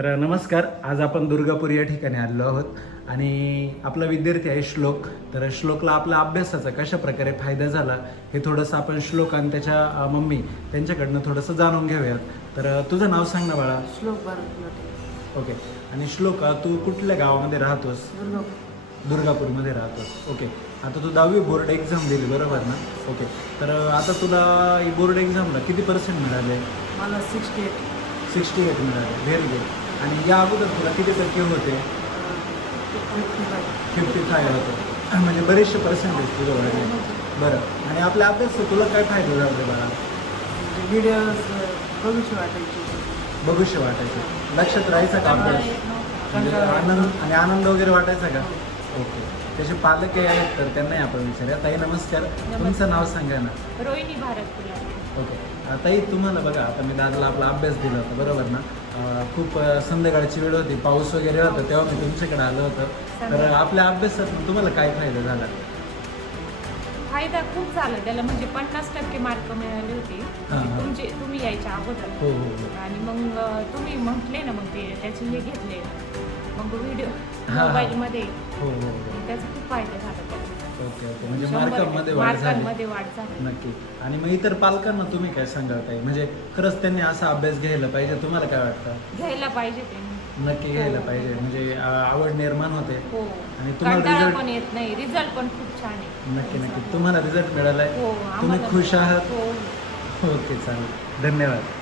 तर नमस्कार. आज आपण दुर्गापूर या ठिकाणी आलेलो आहोत आणि आपला विद्यार्थी आहे श्लोक. तर श्लोकला आपल्या अभ्यासाचा कशा प्रकारे फायदा झाला हे थोडंसं आपण श्लोक आणि त्याच्या मम्मी त्यांच्याकडनं थोडंसं जाणून घेऊयात. तर तुझं नाव सांग ना बाळा. श्लोक भारत. ओके. आणि श्लोक, तू कुठल्या गावामध्ये राहतोस? दुर्गापूरमध्ये राहतोस. ओके. आता तू 10वी बोर्ड एक्झाम दिली बरोबर ना? ओके. तर आता तुला बोर्ड एक्झामला किती पर्सेंट मिळाले? मला 68 मिळाले. Very good. आणि या अगोदर तुला किती टक्के होते? 55 होते. म्हणजे बरेचसे पर्सेंटेज तुझं वाढले. बरं. आणि आपल्या अभ्यासाचा तुला काय फायदा झाला बाळा? व्हिडिओज बघूशी वाटायची. बघूशी वाटायचे. लक्षात राहायचा का अभ्यास? म्हणजे आनंद वगैरे वाटायचा का? ओके. त्याचे पालक आहेत तर त्यांनाही आपण विचारूया. ताई नमस्कार. तुमचं नाव सांगा ना. रोहिणी भारत. ओके. ताई तुम्हाला बघा, आता मी दादाला आपला अभ्यास दिला होता बरोबर ना? खूप संध्याकाळची वेळ होती, पाऊस वगैरे होता, तेव्हा मी तुमच्याकडे आलो होतो. तर आपल्या अभ्यासात तुम्हाला काय फायदा झाला? फायदा खूप झाला त्याला, म्हणजे 50% मार्क मिळाले होते तुम्ही यायच्या अगोदर. हो हो हो. आणि मग तुम्ही म्हटले ना, मग ते त्याचे हे घेतले मग व्हिडिओ हा. मोबाईलमध्ये, हो हो हो. त्याचा खूप फायदा झाला त्याला. Okay okay. म्हणजे 100% मार्कांमध्ये वाढ झाली. मार्कांमध्ये वाढ झाली. नक्की. आणि मग इतर पालकांना तुम्ही काय सांगाल ताई? म्हणजे खरंच त्यांनी असा अभ्यास घ्यायला पाहिजे, तुम्हाला काय वाटतं? घ्यायला पाहिजे ते. नक्की घ्यायला हो. पाहिजे. म्हणजे आवड निर्माण होते. हो. आणि तुम्हाला कंटाळा रिझल्ट पण येत नाही, रिझल्ट पण खूप छान आहे. नक्की नक्की तुम्हाला रिझल्ट मिळालाय. हो. तुम्ही आम्हाला खुश आहात? हो. ओके चालेल. धन्यवाद.